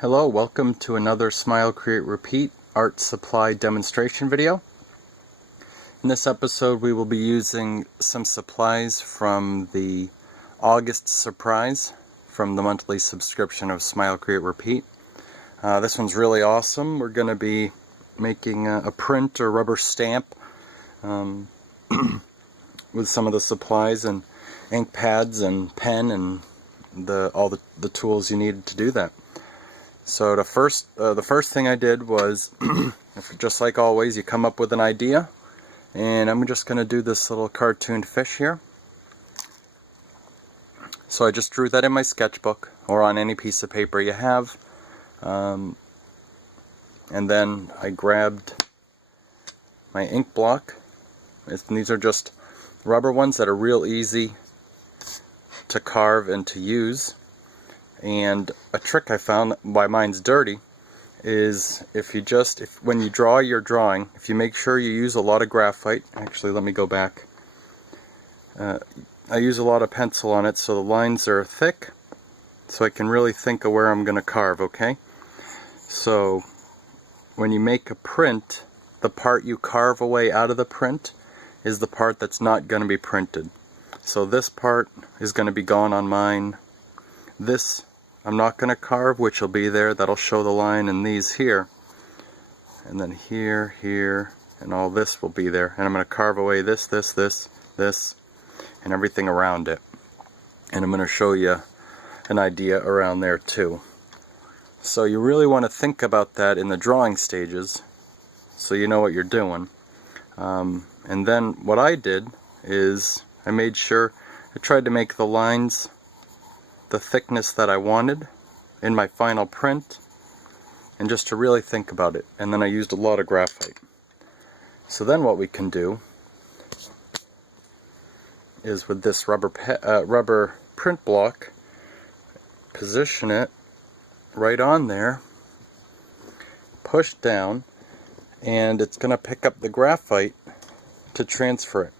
Hello, welcome to another Smile, Create, Repeat art supply demonstration video. In this episode we will be using some supplies from the August surprise from the monthly subscription of Smile, Create, Repeat. This one's really awesome. We're going to be making a print or rubber stamp with some of the supplies and ink pads and pen and all the tools you need to do that. So the first thing I did was, just like always, you come up with an idea, and I'm just going to do this little cartoon fish here. So I just drew that in my sketchbook or on any piece of paper you have, and then I grabbed my ink block. These are just rubber ones that are real easy to carve and to use. And a trick I found, why mine's dirty, is when you draw your drawing, if you make sure you use a lot of graphite. Actually, let me go back. I use a lot of pencil on it so the lines are thick, so I can really think of where I'm going to carve, okay? So when you make a print, the part you carve away out of the print is the part that's not going to be printed. So this part is going to be gone on mine. This I'm not going to carve, which will be there. That'll show the line, and these here. And then here, here, and all this will be there. And I'm going to carve away this, and everything around it. And I'm going to show you an idea around there too. So you really want to think about that in the drawing stages, so you know what you're doing. And then what I did is I made sure I tried to make the lines the thickness that I wanted in my final print, and just to really think about it. And then I used a lot of graphite. So then what we can do is, with this rubber print block, position it right on there, push down, and it's going to pick up the graphite to transfer it.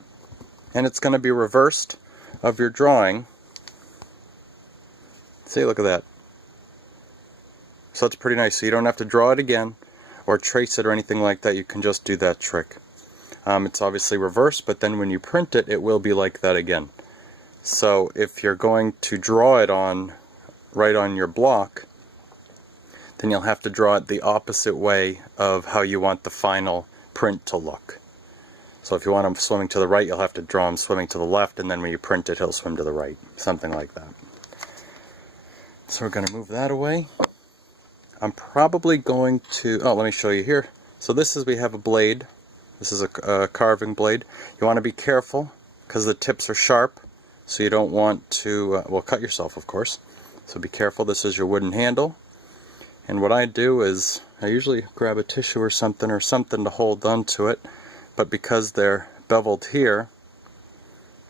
And it's going to be reversed of your drawing. See, look at that. So it's pretty nice. So you don't have to draw it again or trace it or anything like that. You can just do that trick. It's obviously reversed, but then when you print it, it will be like that again. So if you're going to draw it right on your block, then you'll have to draw it the opposite way of how you want the final print to look. So if you want him swimming to the right, you'll have to draw him swimming to the left, and then when you print it, he'll swim to the right. Something like that. So we're going to move that away. I'm probably going to, let me show you here. So we have a blade. This is a carving blade. You want to be careful because the tips are sharp, so you don't want to, cut yourself, of course. So be careful. This is your wooden handle. And what I do is I usually grab a tissue or something to hold onto it, but because they're beveled here,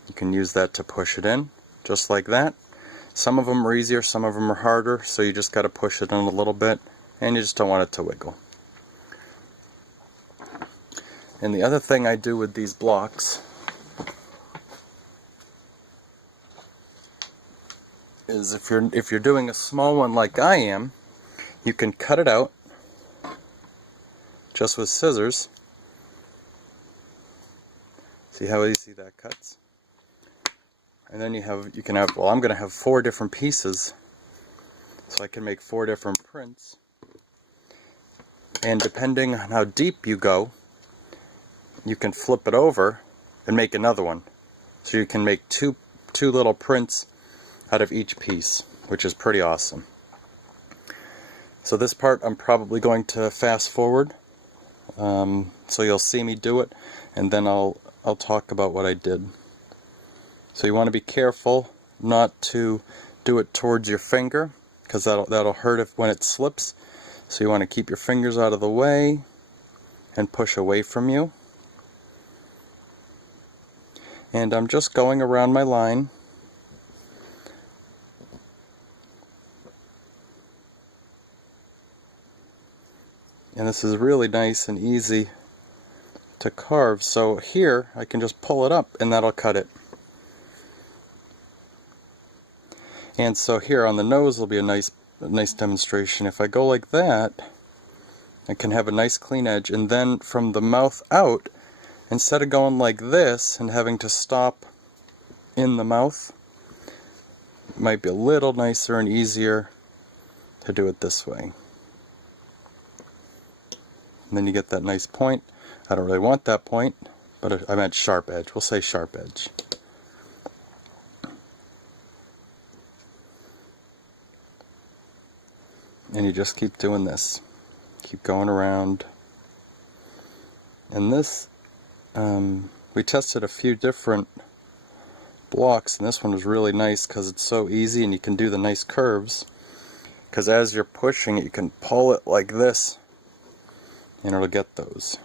you can use that to push it in, just like that. Some of them are easier, some of them are harder, so you just got to push it in a little bit, and you just don't want it to wiggle. And the other thing I do with these blocks is, if you're doing a small one like I am, you can cut it out just with scissors. See how easy that cuts? And then you can have, I'm going to have 4 different pieces, so I can make 4 different prints. And depending on how deep you go, you can flip it over and make another one. So you can make two little prints out of each piece, which is pretty awesome. So this part I'm probably going to fast forward, so you'll see me do it, and then I'll talk about what I did. So you want to be careful not to do it towards your finger, because that'll hurt when it slips. So you want to keep your fingers out of the way and push away from you. And I'm just going around my line. And this is really nice and easy to carve. So here I can just pull it up and that'll cut it. And so here on the nose will be a nice a nice demonstration. If I go like that, I can have a nice clean edge, and then from the mouth out, instead of going like this and having to stop in the mouth, it might be a little nicer and easier to do it this way. And then you get that nice point. I don't really want that point, but I meant sharp edge. We'll say sharp edge. And you just keep doing this. Keep going around. And this, we tested a few different blocks, and this one was really nice because it's so easy and you can do the nice curves. Because as you're pushing it, you can pull it like this and it'll get those.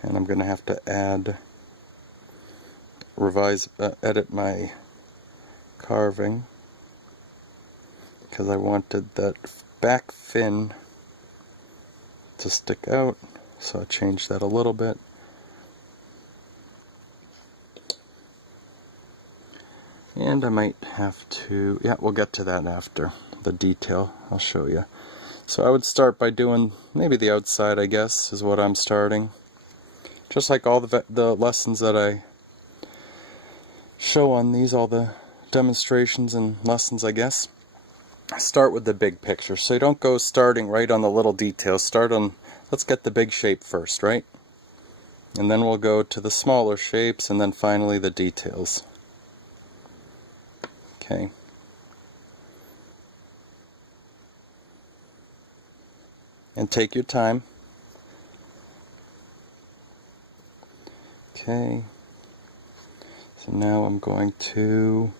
And I'm going to have to edit my carving, because I wanted that back fin to stick out, so I changed that a little bit. And I might have to, yeah, we'll get to that after the detail. I'll show you. So I would start by doing maybe the outside, I guess, is what I'm starting. Just like all the lessons that I show on these, all the demonstrations and lessons, I guess. Start with the big picture. So you don't go starting right on the little details. Start on, let's get the big shape first, right? And then we'll go to the smaller shapes, and then finally the details. Okay. And take your time. Okay. So now I'm going to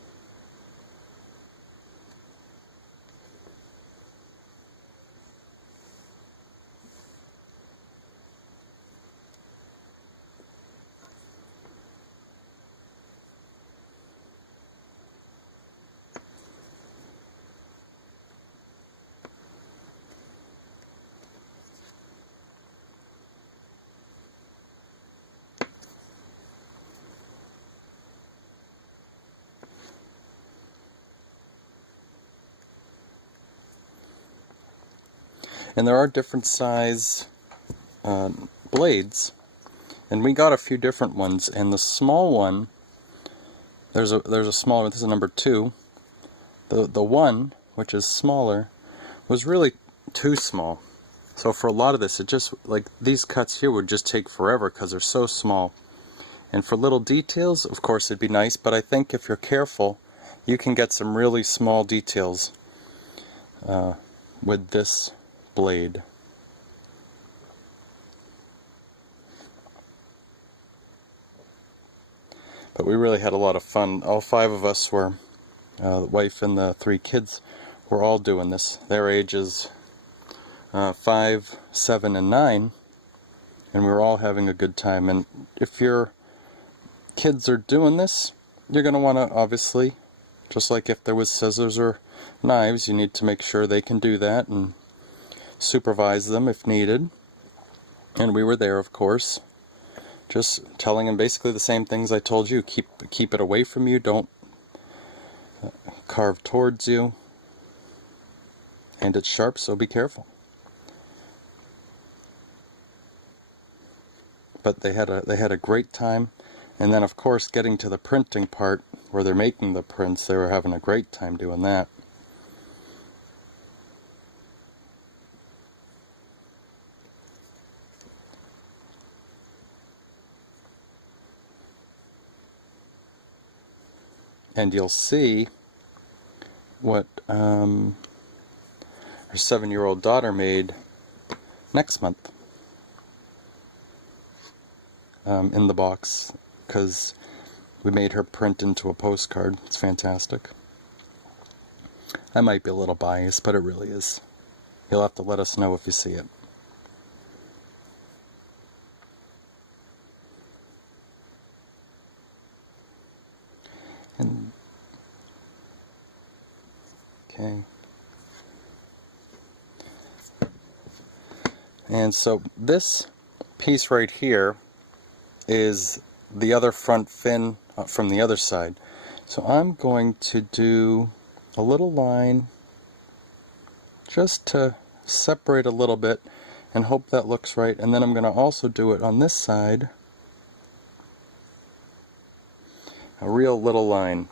and there are different size blades, and we got a few different ones. And the small one, there's a small one. This is number 2. The one, which is smaller, was really too small. So for a lot of this, it just, like these cuts here would just take forever because they're so small. And for little details, of course, it'd be nice. But I think if you're careful, you can get some really small details with this blade. But we really had a lot of fun. All 5 of us were, the wife and the 3 kids, were all doing this. Their ages 5, 7, and 9, and we were all having a good time. And if your kids are doing this, you're going to want to, obviously, just like if there was scissors or knives, you need to make sure they can do that and supervise them if needed. And we were there, of course, just telling them basically the same things I told you. Keep it away from you, don't carve towards you, and it's sharp, so be careful. But they had a great time. And then of course getting to the printing part where they're making the prints, they were having a great time doing that. And you'll see what her 7-year-old daughter made next month in the box, because we made her print into a postcard. It's fantastic. I might be a little biased, but it really is. You'll have to let us know if you see it. And okay, And so this piece right here is the other front fin from the other side. So I'm going to do a little line just to separate a little bit and hope that looks right, and then I'm going to also do it on this side, a real little line.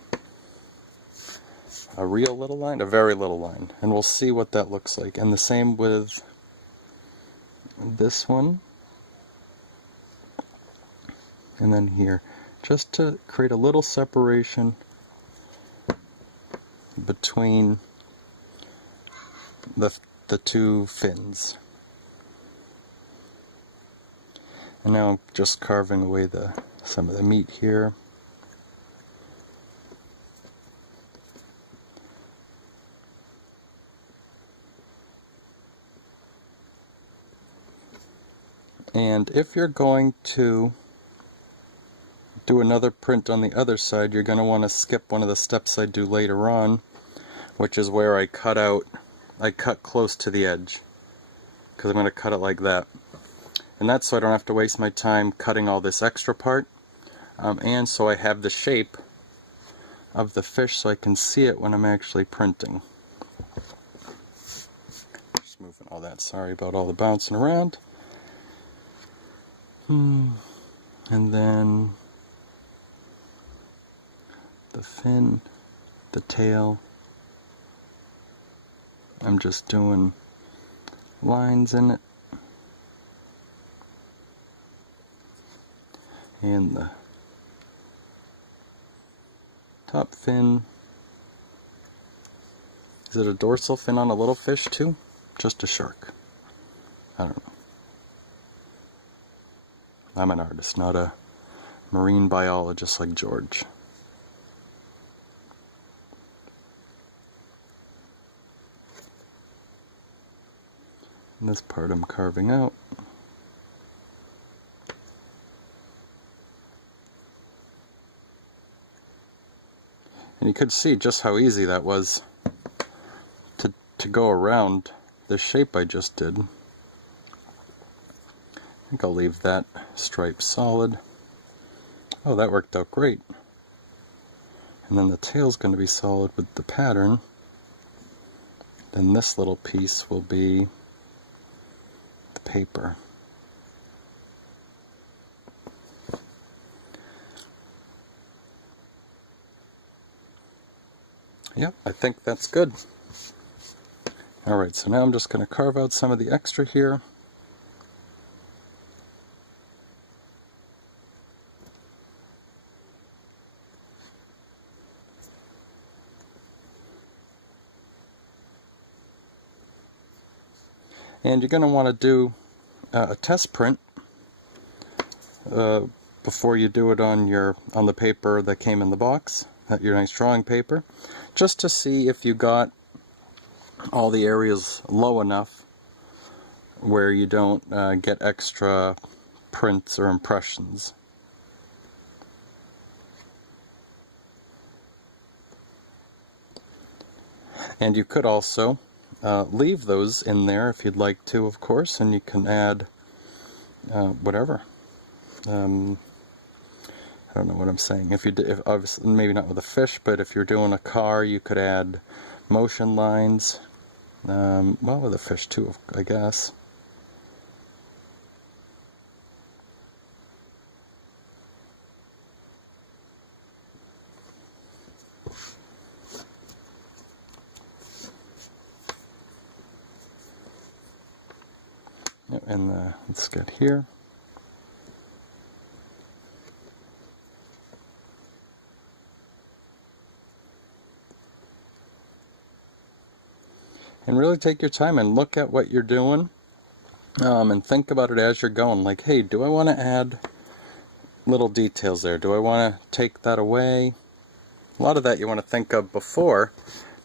A real little line? A very little line. And we'll see what that looks like. And the same with this one. And then here. Just to create a little separation between the two fins. And now I'm just carving away some of the meat here. And if you're going to do another print on the other side, you're going to want to skip one of the steps I do later on, which is where I cut close to the edge, because I'm going to cut it like that. And that's so I don't have to waste my time cutting all this extra part, and so I have the shape of the fish so I can see it when I'm actually printing. Just moving all that, sorry about all the bouncing around. And then the fin, the tail, I'm just doing lines in it, and the top fin. Is it a dorsal fin on a little fish too? Just a shark? I don't know. I'm an artist, not a marine biologist like George. And this part I'm carving out. And you could see just how easy that was to go around the shape I just did. I think I'll leave that stripe solid. Oh, that worked out great. And then the tail's going to be solid with the pattern. Then this little piece will be the paper. Yep, I think that's good. Alright, so now I'm just going to carve out some of the extra here. And you're going to want to do a test print before you do it on the paper that came in the box, your nice drawing paper, just to see if you got all the areas low enough where you don't get extra prints or impressions. And you could also leave those in there if you'd like to, of course, and you can add whatever. I don't know what I'm saying. If obviously maybe not with a fish, but if you're doing a car, you could add motion lines. Well, with a fish too, I guess. And let's get here. And really take your time and look at what you're doing, and think about it as you're going. Like, hey, do I want to add little details there? Do I want to take that away? A lot of that you want to think of before,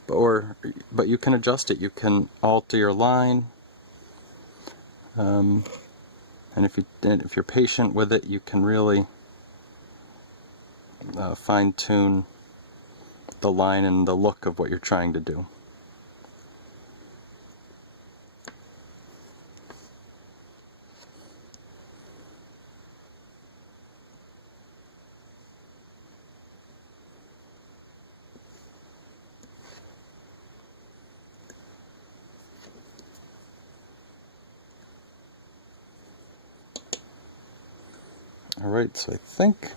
but you can adjust it. You can alter your line. And if you're patient with it, you can really fine-tune the line and the look of what you're trying to do. Alright, so I think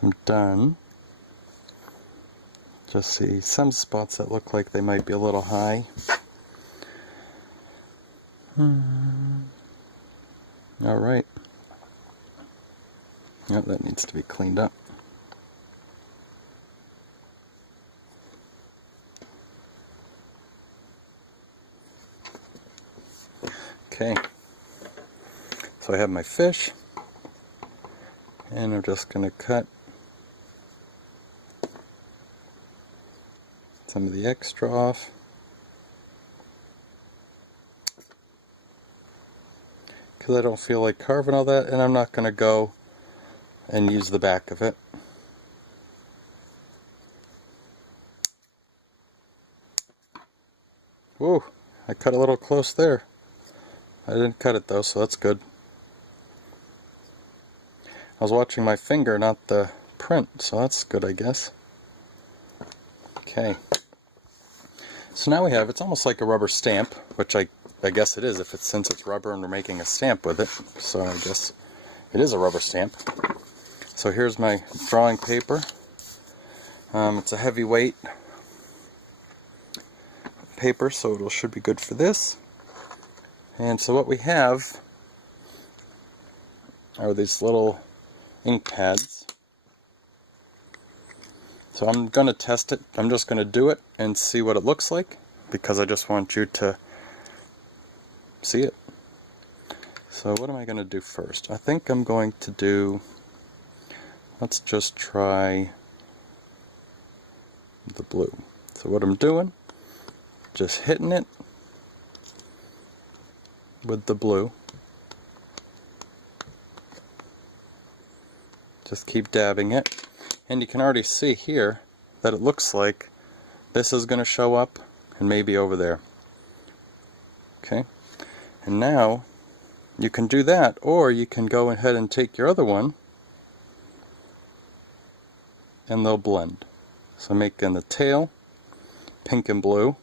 I'm done. Just see some spots that look like they might be a little high. Alright. Yep, that needs to be cleaned up. Okay. So I have my fish, and I'm just going to cut some of the extra off. Because I don't feel like carving all that, and I'm not going to go and use the back of it. Whoa, I cut a little close there. I didn't cut it though, so that's good. I was watching my finger, not the print, so that's good, I guess. Okay. So now we have, it's almost like a rubber stamp, which I guess it is since it's rubber and we're making a stamp with it. So I guess it is a rubber stamp. So here's my drawing paper. It's a heavyweight paper, so it should be good for this. And so what we have are these little ink pads. So I'm going to test it. I'm just going to do it and see what it looks like, because I just want you to see it. So what am I going to do first? I think I'm going to do, let's just try the blue. So what I'm doing, just hitting it with the blue. Just keep dabbing it. And you can already see here that it looks like this is going to show up and maybe over there. Okay. And now you can do that, or you can go ahead and take your other one and they'll blend. So making the tail pink and blue.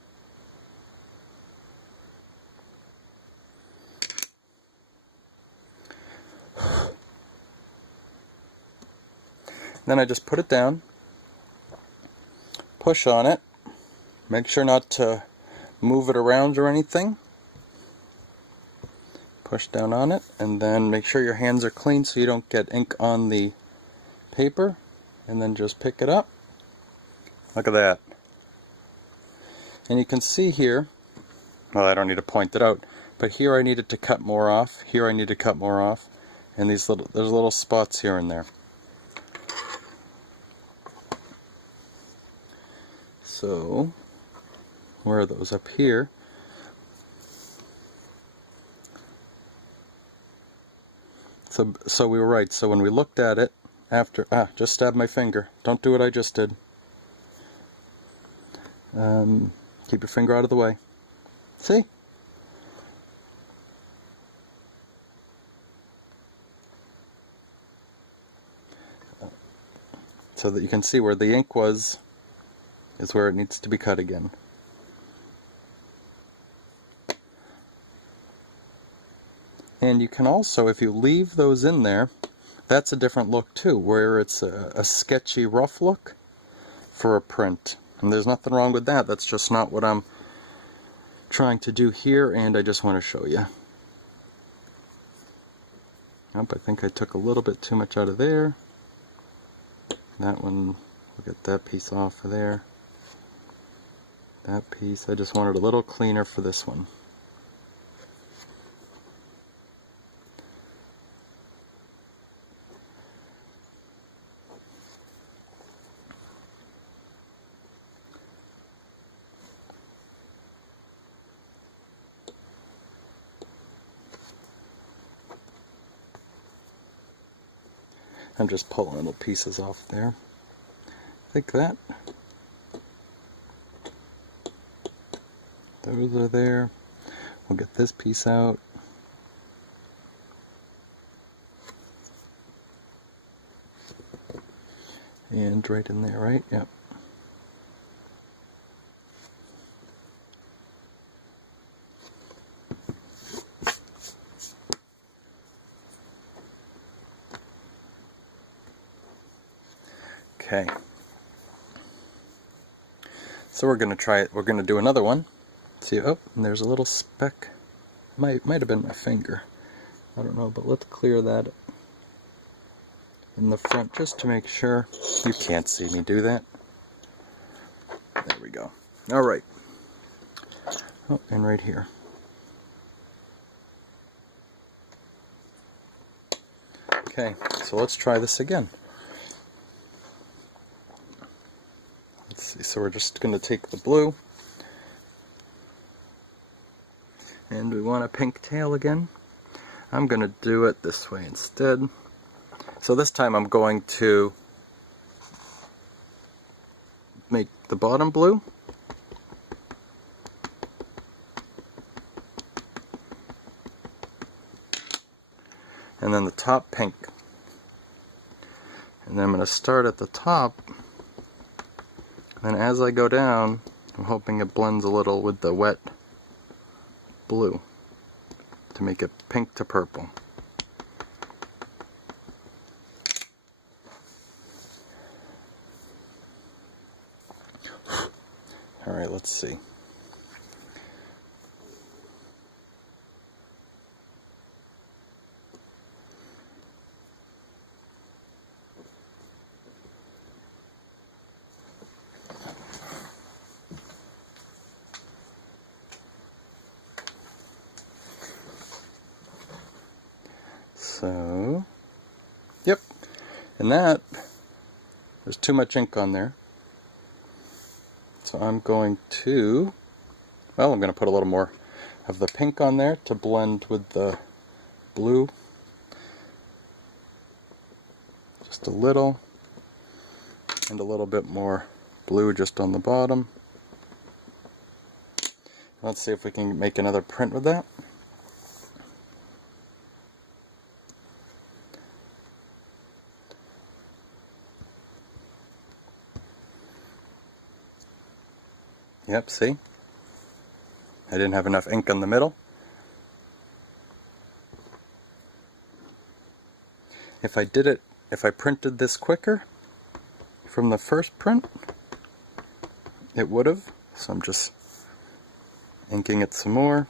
Then I just put it down, push on it, make sure not to move it around or anything. Push down on it, and then make sure your hands are clean so you don't get ink on the paper, and then just pick it up. Look at that. And you can see here, well, I don't need to point it out, but here I needed to cut more off, here I need to cut more off, and there's little spots here and there. So, where are those? Up here. So we were right. So when we looked at it after, just stabbed my finger. Don't do what I just did. Keep your finger out of the way. See? So that you can see where the ink was is where it needs to be cut again. And you can also, if you leave those in there, that's a different look too, where it's a sketchy, rough look for a print. And there's nothing wrong with that. That's just not what I'm trying to do here, and I just want to show you. Yep, I think I took a little bit too much out of there. That one, we'll get that piece off of there. That piece, I just wanted a little cleaner for this one. I'm just pulling little pieces off there, like that. Those are there. We'll get this piece out. And right in there, right? Yep. Okay. So we're going to try it. We're going to do another one. See, oh, and there's a little speck. Might have been my finger. I don't know, but let's clear that in the front just to make sure. You can't see me do that. There we go. All right. Oh, and right here. Okay, so let's try this again. Let's see, so we're just going to take the blue. And we want a pink tail again. I'm going to do it this way instead. So this time I'm going to make the bottom blue. And then the top pink. And then I'm going to start at the top. And as I go down, I'm hoping it blends a little with the wet blue to make it pink to purple. Alright, let's see. So, yep, and that, there's too much ink on there. So I'm going to, well, I'm going to put a little more of the pink on there to blend with the blue. Just a little, and a little bit more blue just on the bottom. Let's see if we can make another print with that. Yep, see? I didn't have enough ink in the middle. If I printed this quicker from the first print, it would have. So I'm just inking it some more.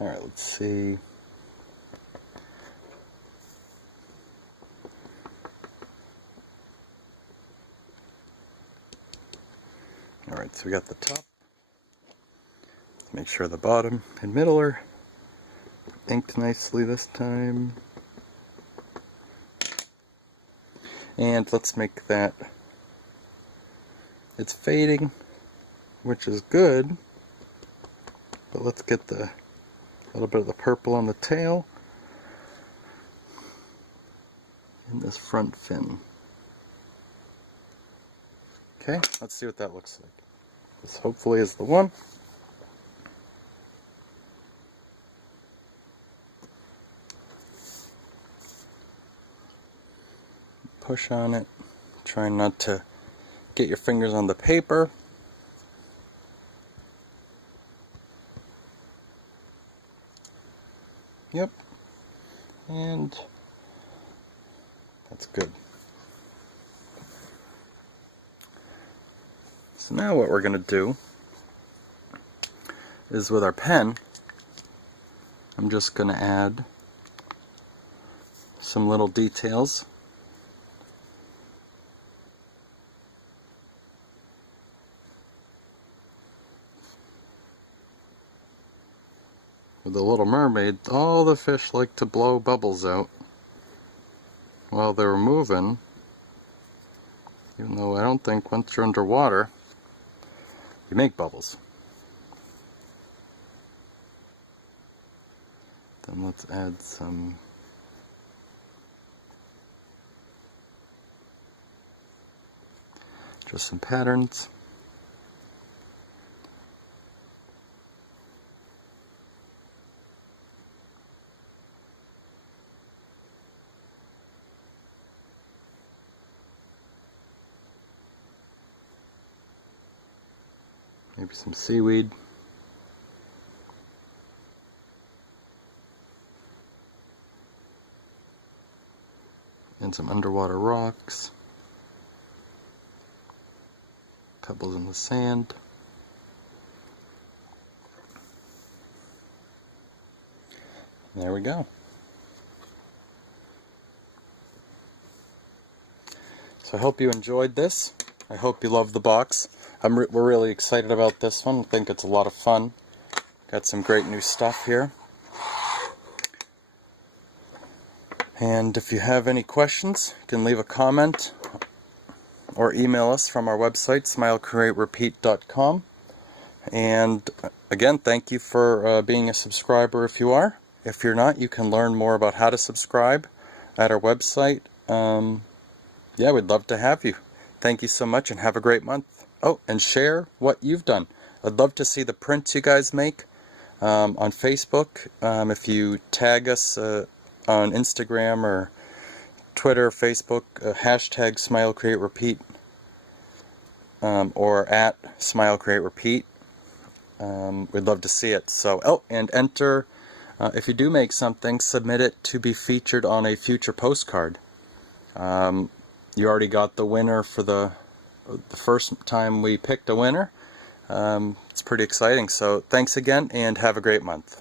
Alright, let's see. Alright, so we got the top. Make sure the bottom and middle are inked nicely this time. And let's make that, it's fading, which is good, but let's get the little bit of the purple on the tail and this front fin. Okay, let's see what that looks like. This hopefully is the one. Push on it, try not to get your fingers on the paper. Yep, and that's good. So now what we're going to do is with our pen, I'm just going to add some little details. With the Little Mermaid, all the fish like to blow bubbles out while they're moving, even though I don't think once you're underwater, you make bubbles. Then let's add some just some patterns. Maybe some seaweed. And some underwater rocks. Pebbles in the sand. There we go. So I hope you enjoyed this. I hope you love the box. We're really excited about this one. I think it's a lot of fun. Got some great new stuff here. And if you have any questions, you can leave a comment or email us from our website, smilecreaterepeat.com. And again, thank you for being a subscriber if you are. If you're not, you can learn more about how to subscribe at our website. Yeah, we'd love to have you. Thank you so much and have a great month. Oh, and share what you've done. I'd love to see the prints you guys make on Facebook. If you tag us on Instagram or Twitter, Facebook, hashtag SmileCreateRepeat or at SmileCreateRepeat. We'd love to see it. So, oh, and enter, if you do make something, submit it to be featured on a future postcard. You already got the winner for the first time we picked a winner. It's pretty exciting. So thanks again and have a great month.